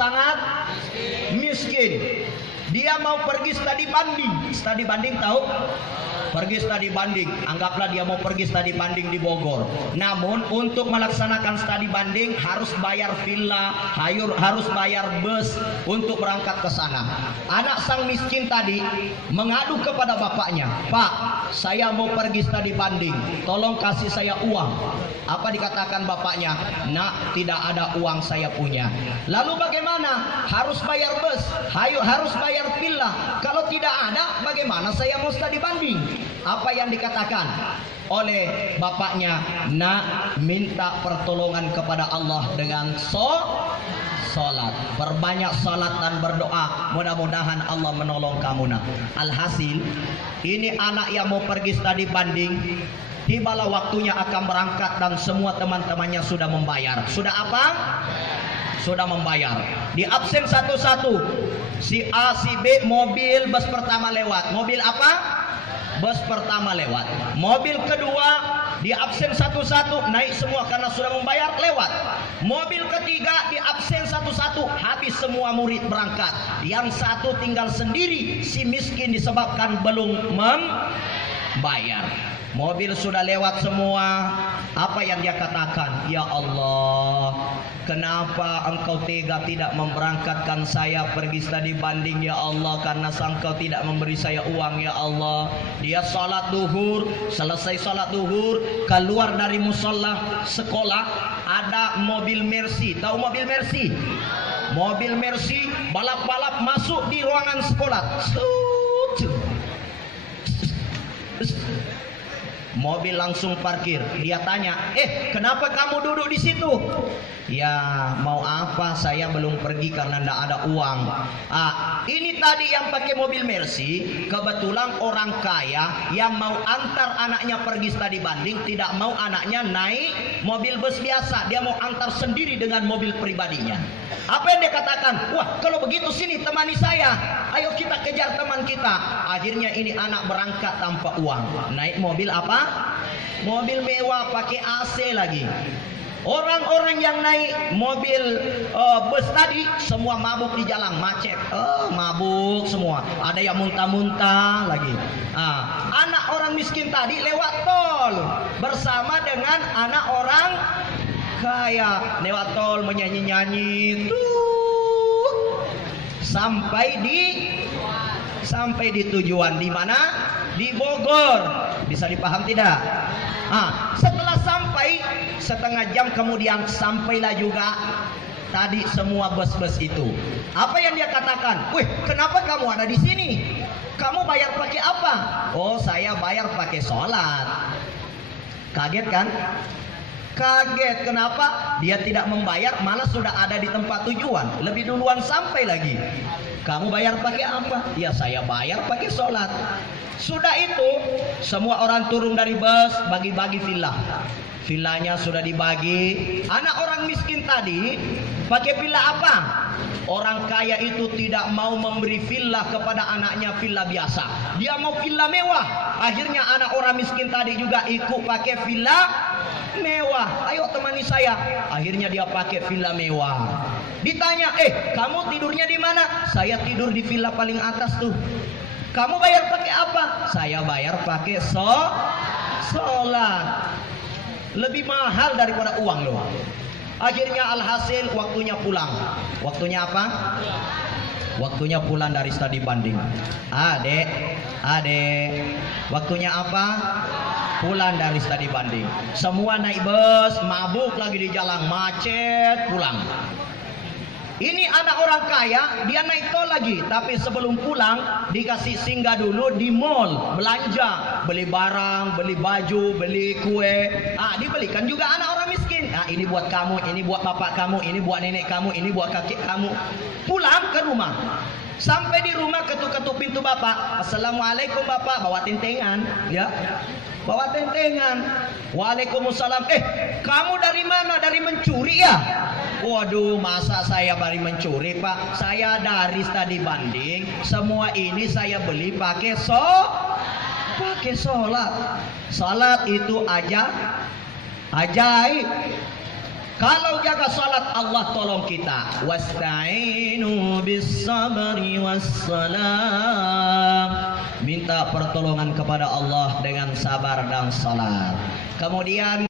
sangat miskin. Dia mau pergi studi banding. Studi banding tahu? Pergi studi banding. Anggaplah dia mau pergi studi banding di Bogor. Namun untuk melaksanakan studi banding harus bayar villa, harus bayar bus untuk berangkat ke sana. Anak sang miskin tadi mengadu kepada bapaknya, "Pak, saya mau pergi studi banding. Tolong kasih saya uang." Apa dikatakan bapaknya? "Nak, tidak ada uang saya punya." Lalu bagaimana? Harus bayar bus, harus bayar villa. Kalau tidak ada, bagaimana saya mau studi banding? Apa yang dikatakan oleh bapaknya? "Nak, minta pertolongan kepada Allah dengan sholat. Berbanyak sholat dan berdoa. Mudah-mudahan Allah menolong kamu, nak." Alhasil, ini anak yang mau pergi studi banding. Tibalah waktunya akan berangkat dan semua teman-temannya sudah membayar. Sudah apa? Sudah membayar. Di absen satu-satu. Si A, si B, mobil bus pertama lewat. Mobil apa? Bus pertama lewat. Mobil kedua di absen satu-satu, naik semua karena sudah membayar, lewat. Mobil ketiga di absen satu-satu, habis semua murid berangkat. Yang satu tinggal sendiri, si miskin disebabkan belum membayar. Mobil sudah lewat semua. Apa yang dia katakan? "Ya Allah, kenapa engkau tega tidak memberangkatkan saya pergi studi banding, ya Allah, karena engkau tidak memberi saya uang, ya Allah." Dia salat duhur, selesai salat duhur, keluar dari musola sekolah, ada mobil Mercy. Tahu mobil Mercy? Mobil Mercy balap-balap masuk di ruangan sekolah. Mobil langsung parkir. Dia tanya, "Kenapa kamu duduk di situ?" "Ya, mau apa? Saya belum pergi karena tidak ada uang." Ini tadi yang pakai mobil Mercy, kebetulan orang kaya yang mau antar anaknya pergi studi banding, tidak mau anaknya naik mobil bus biasa. Dia mau antar sendiri dengan mobil pribadinya. Apa yang dia katakan? "Wah, kalau begitu sini temani saya. Ayo kita kejar teman kita." Akhirnya ini anak berangkat tanpa uang. Naik mobil apa? Mobil mewah pakai AC lagi. Orang-orang yang naik mobil bus tadi semua mabuk di jalan, macet. Mabuk semua. Ada yang muntah-muntah lagi. Anak orang miskin tadi lewat tol bersama dengan anak orang kaya. Lewat tol menyanyi-nyanyi tuh sampai di tujuan. Di mana? Di Bogor. Bisa dipaham tidak? Setelah sampai setengah jam kemudian, sampailah juga tadi semua bus-bus itu. Apa yang dia katakan? "Wih, kenapa kamu ada di sini? Kamu bayar pakai apa?" "Oh, saya bayar pakai sholat." Kaget kan? Kaget. Kenapa? Dia tidak membayar, malah sudah ada di tempat tujuan, lebih duluan sampai lagi. "Kamu bayar pakai apa?" "Ya, saya bayar pakai sholat." Sudah itu semua orang turun dari bus, bagi-bagi villa. Villanya sudah dibagi. Anak orang miskin tadi pakai villa apa? Orang kaya itu tidak mau memberi villa kepada anaknya villa biasa. Dia mau villa mewah. Akhirnya anak orang miskin tadi juga ikut pakai villa mewah. "Ayo temani saya." Akhirnya dia pakai villa mewah. Ditanya, "Kamu tidurnya di mana?" "Saya tidur di villa paling atas tuh." "Kamu bayar pakai apa?" "Saya bayar pakai sholat." Lebih mahal daripada uang loh. Akhirnya alhasil waktunya pulang. Waktunya apa? Waktunya pulang dari studi banding. Adek, waktunya apa? Pulang dari studi banding. Semua naik bus, mabuk lagi di jalan, macet, pulang. Ini anak orang kaya, dia naik tol lagi. Tapi sebelum pulang, dikasih singgah dulu di mall, belanja, beli barang, beli baju, beli kue. Dibelikan juga anak orang miskin. Ini buat kamu, ini buat bapak kamu, ini buat nenek kamu, ini buat kakek kamu. Pulang ke rumah. Sampai di rumah ketuk-ketuk pintu bapak. "Assalamualaikum bapak." Bawa tentengan, ya. Bawa tentengan. "Waalaikumsalam." "Kamu dari mana? Dari mencuri ya?" "Waduh, masa saya dari mencuri, Pak? Saya dari studi banding. Semua ini saya beli pakai sholat. Sholat itu ajaib. Kalau jaga salat, Allah tolong kita. Wasta'inu bis sabri wassalam. Minta pertolongan kepada Allah dengan sabar dan salat. Kemudian